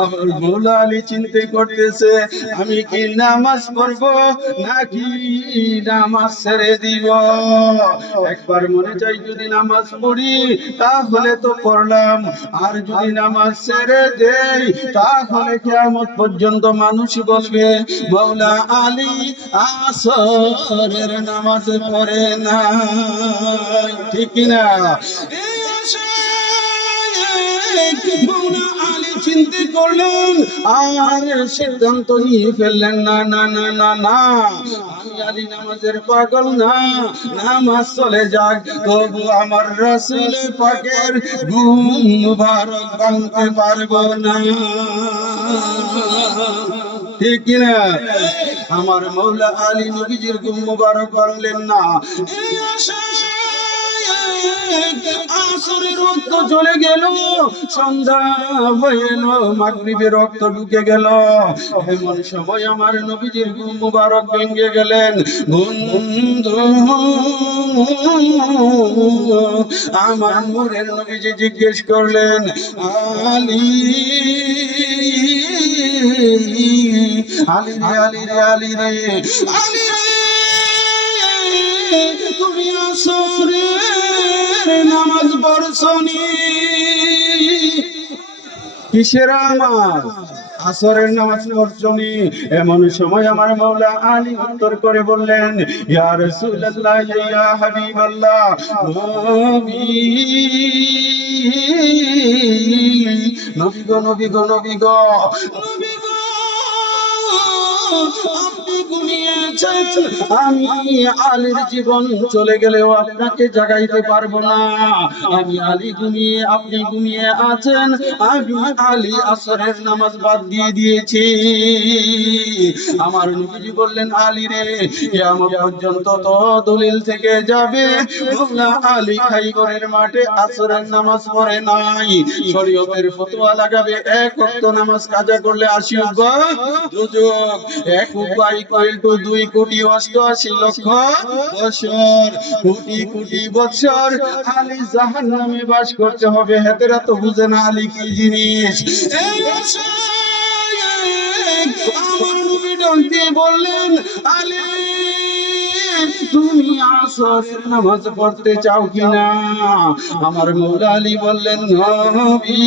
আমার মাওলা আলী চিন্তা করতেছে আমি কি নামাজ পড়ব নাকি নামাজ ছেড়ে দিব। একবার মনে চাই যদি নামাজ পড়ি তাহলে তো পড়লাম, আর যদি নামাজ ছেড়ে দেই তাহলে কিয়ামত পর্যন্ত মানুষ বলবে মাওলা আলী আসরের নামাজ পড়ে না। ঠিক কিনা? মাওলা আলী চিন্তা করলেন আর সিদ্ধান্ত নিয়ে ফেললেন, না না না না না, আমি আলী নামাজের পাগল না, নামাজ চলে যাক, তবু আমার রাসূল পাকের ঘুম মুবারক ভাঙতে পারবো না। ঠিক কিনা? আমার মাওলা আলী নবীজির ঘুম মুবারক ভাঙলেন না। আসরের রক্ত চলে গেল, সন্ধ্যা হয়ে এলো, মাগরিবের রক্ত ঢুকে গেল। এমন সময় আমার নবীজির ঘুম মুবারক ভেঙে গেলেন। বন্ধু আমার নূরের নবীজি জিজ্ঞেস করলেন আলী, আলী রে আলী রে আলী রে আলী রে, তুমি আসরের নামাজ পড়ছনি? কিসের নামাজ? আসরের নামাজ পড়ছনি? এমন সময় আমার মাওলা আলী উত্তর করে বললেন ইয়া রাসূলুল্লাহ ইয়া হাবিবাল্লাহ, নবী গো নবী গো নবী গো নবী গো, আপনি ঘুমিয়েছেন, আমি আলীর জীবন চলে গেলেও আপনাকে জাগাইতে পারবো না। আমি আলী ঘুমিয়ে, আপনি ঘুমিয়ে আছেন, আমি আলী আসরের নামাজ বাদ দিয়ে দিয়েছি। আমার নবীজি বললেন আলী রে, কিয়ামত পর্যন্ত তো দলিল থেকে যাবে মাওলা আলী খাইবরের মাঠে আসরের নামাজ পড়ে নাই। শরীয়তের ফতোয়া লাগাবে এক ওয়াক্ত নামাজ কাজা করলে 80 যোজক, 1 = 2 কোটি 88 লক্ষ বছর, কোটি কোটি বছর আলী জাহান্নামে বাস করতে হবে। হেতেরা তো বুঝে না আলী কি জিনিস। আমার নবী ডাক দিয়ে বললেন আলী, তুমি আসরের নামাজ পড়তে চাও কিনা? আমার মাওলা আলী বললেন নবী,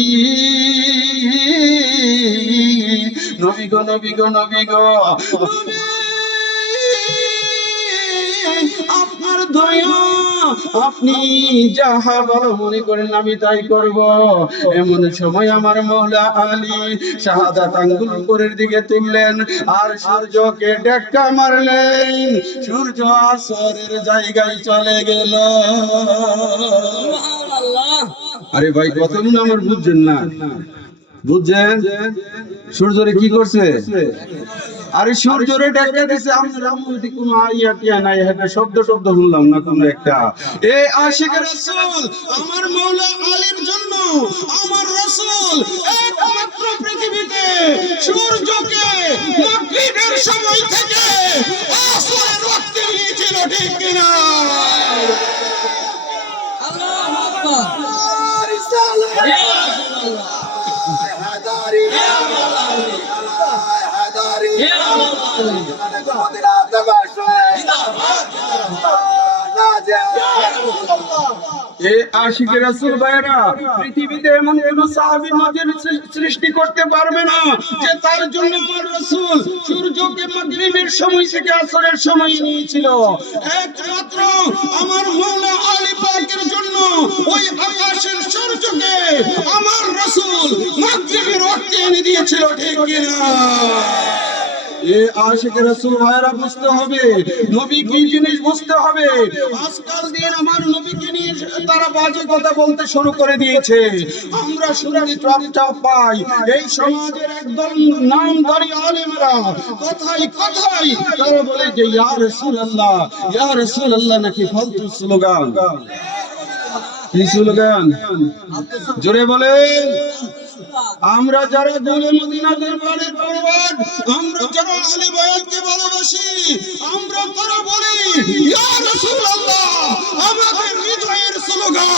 নবী গো নবী গো নবী গো, আপনার দয়া, আপনি যাহা ভালো মনে করেন আমি তাই করব। এমন সময় আমার মাওলা আলী শাহাদাত আঙ্গুল উপরের দিকে তুললেন আর সূর্যকে ধাক্কা মারলেন, সূর্য আসরের জায়গায় চলে গেল। আরে ভাই কতক্ষণ আমার বুঝছেন না? বুঝছেন? সূর্যরে কি করছে? আরে সূর্যরে ঢেকে দিছে। আমরা মধ্যে কোনো আইয়া টিয়া নাই, একটা শব্দ শুনলাম না কোনো একটা। এই আশিক রাসূল আমার মাওলা আলীর জন্য আমার রাসূল একমাত্র পৃথিবীতে সূর্যকে মাগরিবের সময় থেকে আসরের ওয়াক্তে নিয়েছিল। ঠিক কিনা? আল্লাহু আকবার। রিসালাত ইয়া রাসূলুল্লাহ, হাদারি ইয়া মাওলা আলী, হাদারি ইয়া মাওলা আলী, মদিনা তাবাশে জিন্দাবাদ নাজা ইয়া রাসূলুল্লাহ। এ আশিক রাসূল ভাইরা, পৃথিবীতে এমন কোন সাহাবী নজির সৃষ্টি করতে পারবে না যে তার জন্য আমার রাসূল সূর্যকে মাগরিবের সময় থেকে আসরের সময় নিয়েছিল। একমাত্র আমার মাওলা আলী পাকের জন্য ওই আকাশের সূর্যকে আমার রাসূল মাগরিবের ওয়াক্তে এনে দিয়েছিল। ঠিক কিনা? এ আশিক রাসূল ভাইরা বুঝতে হবে, নবী কি জিনিস বুঝতে হবে। আজকাল দিন আমার নবীকে নিয়ে তারা বাজে কথা বলতে শুরু করে দিয়েছে। আমরা শুনতে চাপ পাই এই সমাজের একদল নামধারী আলেমরা কথাই কথাই তারা বলে যে ইয়া রাসূলুল্লাহ নাকি ফালতু স্লোগান। কি স্লোগান? জোরে বলেন। আমরা যারা দোলে মদিনা দরবারের পরিবার, আমরা যারা আহলে বায়াতকে ভালোবাসি, আমরা তারা বলি ইয়া রাসূলুল্লাহ আমাদের হৃদয়ের স্লোগান।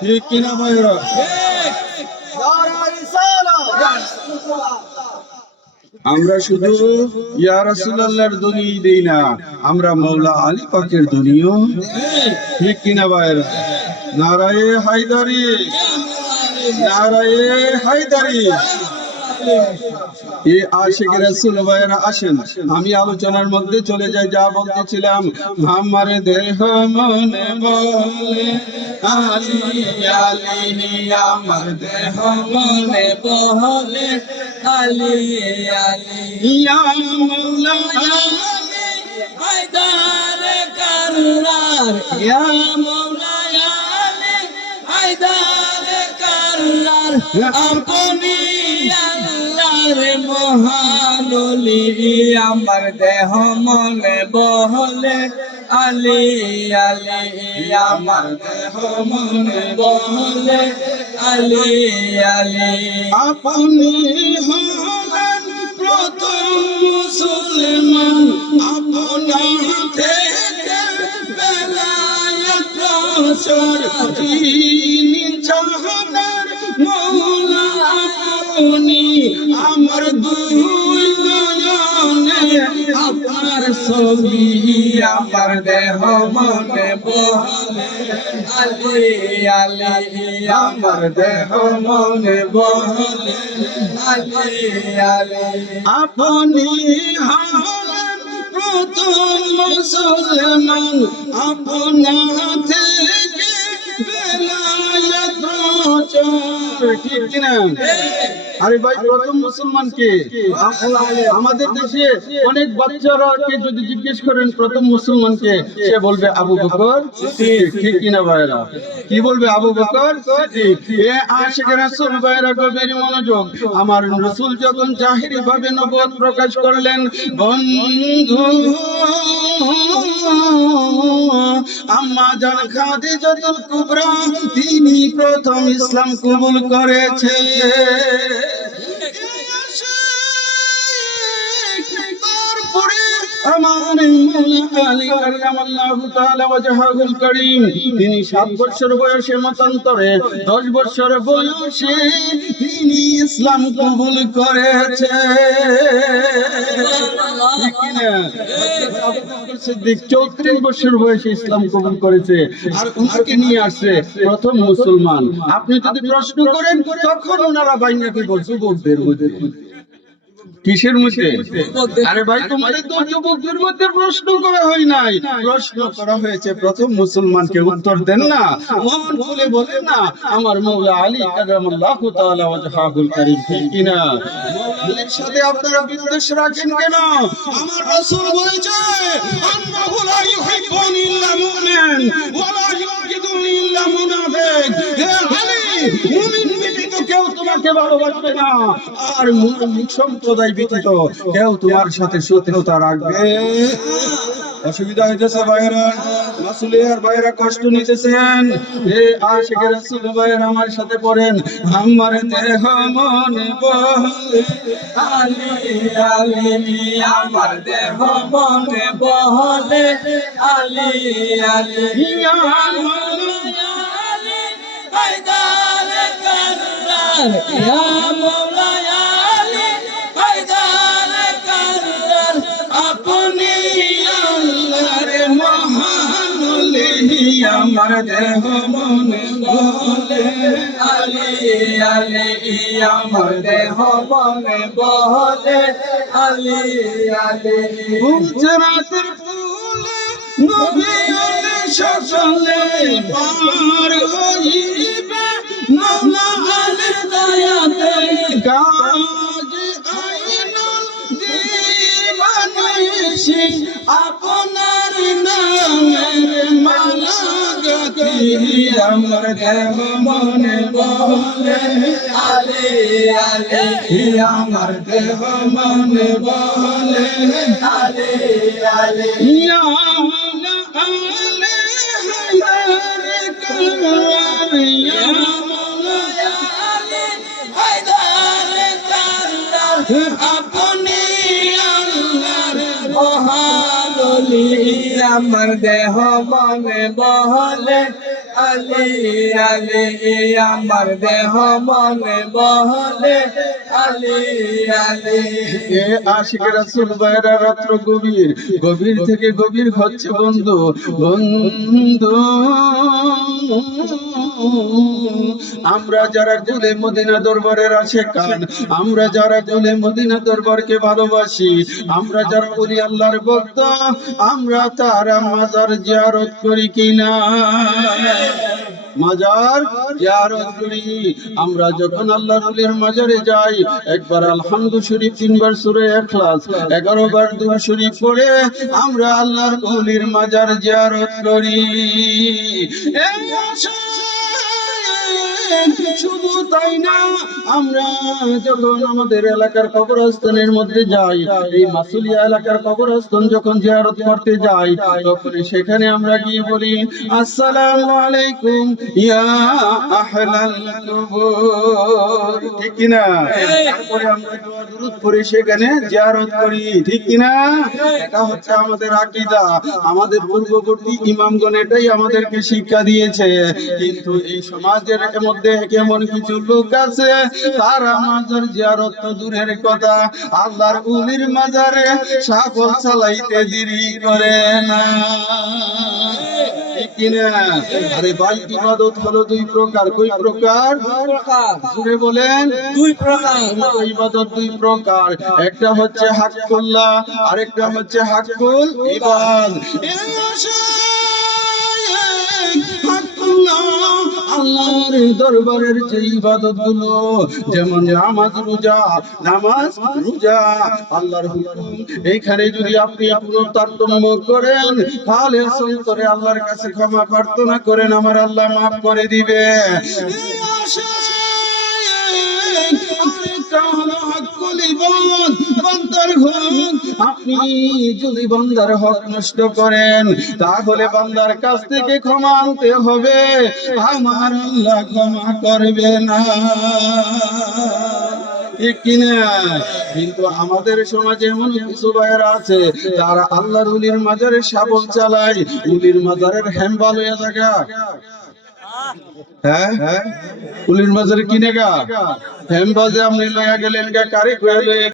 ঠিক কিনা ভাইরা? আমরা শুধু ইয়া রাসূলুল্লাহর ধ্বনি দেই না, আমরা মাওলা আলী পাকের ধ্বনিও। ঠিক কিনা ভাইরা? নারায়ে হায়দারি, নারায়ে হায়দারি। এই আশিক রাসূল ভাইরা আসেন, আমি আলোচনার মধ্যে চলে যাই। যা বলতেছিলাম, আমার দেহ মনে বলে আলী আলী, আমার দেহ মনে বলে আলী আলী, ইয়া মাওলা আলী হায়দার কাররার, ইয়া মাওলা আলী হায়দার কাররার, আপনি আল্লাহর মহান ওলি, আমার দেহ মনে বলে আলী আলী, আমার দেহ মনে বলে আলী আলী। আপনি হলেন প্রথম মুসলমান, আপনার থেকে বেলায়েত প্রচার, যিনি জাহানের মওলা আপনি, আমার দুই নয়নে আপনার ছবি, আমার দেহ মনে বলে আলী আলী, আমার দেহ মনে বলে আলী আলী। আপনি হলেন প্রথম মুসলমান, আপনার থেকে বেলায়েত প্রচার। ঠিক কিনা? আরে ভাই, প্রথম মুসলমান কে? আমাদের দেশে অনেক বাচ্চারাকে যদি জিজ্ঞেস করেন প্রথম মুসলমান কে, সে বলবে আবু বকর সিদ্দিক। ঠিক কিনা ভাইরা? কি বলবে? আবু বকর সিদ্দিক। এ আশিক রাসূল ভাইরা গভীর মনোযোগ। আমার রাসূল যখন জাহিরি ভাবে নবুয়ত প্রকাশ করলেন, বন্ধু আম্মা জান খাদিজাতুল কুবরা তিনি প্রথম ইসলাম কবুল করেছে। তারপরে আমার মাওলা আলী কাররামাল্লাহু তাআলা ওয়াজহুল কারীম তিনি 7 বছর বয়সে মতান্তরে 10 বছর বয়সে তিনি ইসলাম কবুল করেছে। ঠিক কিনা? আবু বকর সিদ্দিক 34 বছর বয়সে ইসলাম কবুল করেছে, আর উনাকে নিয়ে আসছে প্রথম মুসলমান। আপনি যদি প্রশ্ন করেন তখন ওনারা বাইনা কি বলছে যুবকদের মধ্যে। কিসের মধ্যে? আরে ভাই, তোমাদের তো যুবকদের মধ্যে প্রশ্ন করা হয় নাই, প্রশ্ন করা হয়েছে প্রথম মুসলমানকে। উত্তর দেন না, মন খুলে বলেন না আমার মাওলা আলী কাররামাল্লাহু তাআলা ওয়াজহুল কারীম। ঠিক কিনা? মাওলা আলীর সাথে আপনারা বিদ্বেষ রাখেন কেন? আমার রাসূল বলেছে আন্নাহু লা ইউহিব্বুনি ইল্লা মুমিন ওয়া লা ইউহিব্বুনি ইল্লা মুনাফিক। হে আলী, মুমিন ব্যতীত কেউ তোমাকে ভালোবাসবে না, আর মুনাফিক সম্প্রদায় ব্যতীত কেউ তোমার সাথে শত্রুতা রাখবে। অসুবিধা হইতেছে ভাইরা, মাসুলিয়ার ভাইরা কষ্ট নিতেছেন। এ আশিক রাসূল ভাইরা আমার সাথে পড়েন, আমার দেহ মনে বলে আলী আলী, আমার দেহ মনে বলে আলী আলী, মাওলা আলী হায়দার কাররার, ইয়া মাওলা আলী হায়দার কাররার, আপনি আল্লাহর মহান ওলি, আমার দেহ মনে বলে আলী আলী, আমার দেহ মনে বলে আলী আলী। গুজরাতের ফুলে নবী আলী সকলে পার হইবে মাওলা আলীর দয়াতে, গাজ আইনুল দিবানিশি আপনার নামের মালা আমার দেহ মনে বলে আলী আলী আমার দেহ মনে বলে আলী আলী ইয়া মাওলা আলে হায়দার কারওয়ান ইয়া মাওলা আলী হায়দার কাররার আপনি আল্লাহর মহান ওলি আমার দেহ মনে বলে আলী আলী আমার দেহ মনে বলে আলী আলী এ আশিক রাসূল ভাইরা রাত্র গভীর গভীর থেকে গভীর হচ্ছে বন্ধু বন্ধু আমরা যারা গুলে মদিনা দরবারের আশিকান আমরা যারা গুলে মদিনা দরবারকে ভালোবাসি আমরা যারা ওলি আল্লাহর ভক্ত আমরা তারা মাজার জিয়ারত করি কিনা মাজার জিয়ারত করি আমরা যখন আল্লাহর ওলির মাজারে যাই একবার আলহামদু শরীফ 3 বার সূরা ইখলাস 11 বার দুরূদ শরীফ পড়ে আমরা আল্লাহর ওলির মাজার জিয়ারত করি এই আশায় শুধু তাই না আমরা যখন আমাদের এলাকার কবরস্থানের মধ্যে যাই এই মাসুলিয়া এলাকার কবরস্থান যখন জিয়ারত করতে যাই তখন সেখানে আমরা গিয়ে বলি আসসালামু আলাইকুম ইয়া আহলাল কবর ঠিক কি না তারপরে আমরা দোয়া দুরূদ পড়ে সেখানে জিয়ারত করি ঠিক কি না এটা হচ্ছে আমাদের আকীদা আমাদের পূর্ববর্তী ইমামগণ এটাই আমাদেরকে শিক্ষা দিয়েছে কিন্তু এই সমাজের মধ্যে কেমন কিছু লোক আছে তারা মাজার জিয়ারত তো দূরের কথা আল্লাহর ওলির মাজারে সাফল চালাইতে দেরি করে না ঠিক কি না আরে ভাই ইবাদত হলো দুই প্রকার কই প্রকার জুড়ে বলেন দুই প্রকার ইবাদত দুই প্রকার একটা হচ্ছে হাক্কুল্লাহ আরেকটা হচ্ছে হাক্কুল ইবাদ আল্লাহর দরবারের যে ইবাদত গুলো যেমন নামাজ রোজা আল্লাহর হুকুম এইখানে যদি আপনি কোনো তারতম্য করেন তাহলে করে আল্লাহর কাছে ক্ষমা প্রার্থনা করেন আমার আল্লাহ মাফ করে দিবে আপনি যদি বান্দার হক নষ্ট করেন তাহলে বান্দার কাছ থেকে ক্ষমা আনতে হবে আমার আল্লাহ ক্ষমা করবে না ঠিক কিনা কিন্তু আমাদের সমাজে এমন কিছু ভাইয়েরা আছে তারা আল্লাহর ওলির মাজারে শাবল চালায় ওলির মাজারের হ্যাম্বাল হয়ে থাকা হ্যাঁ ওলির মাজারে কিনে গা হ্যাম্বাজে আপনি লয়া গেলেন গা কারে কয়ে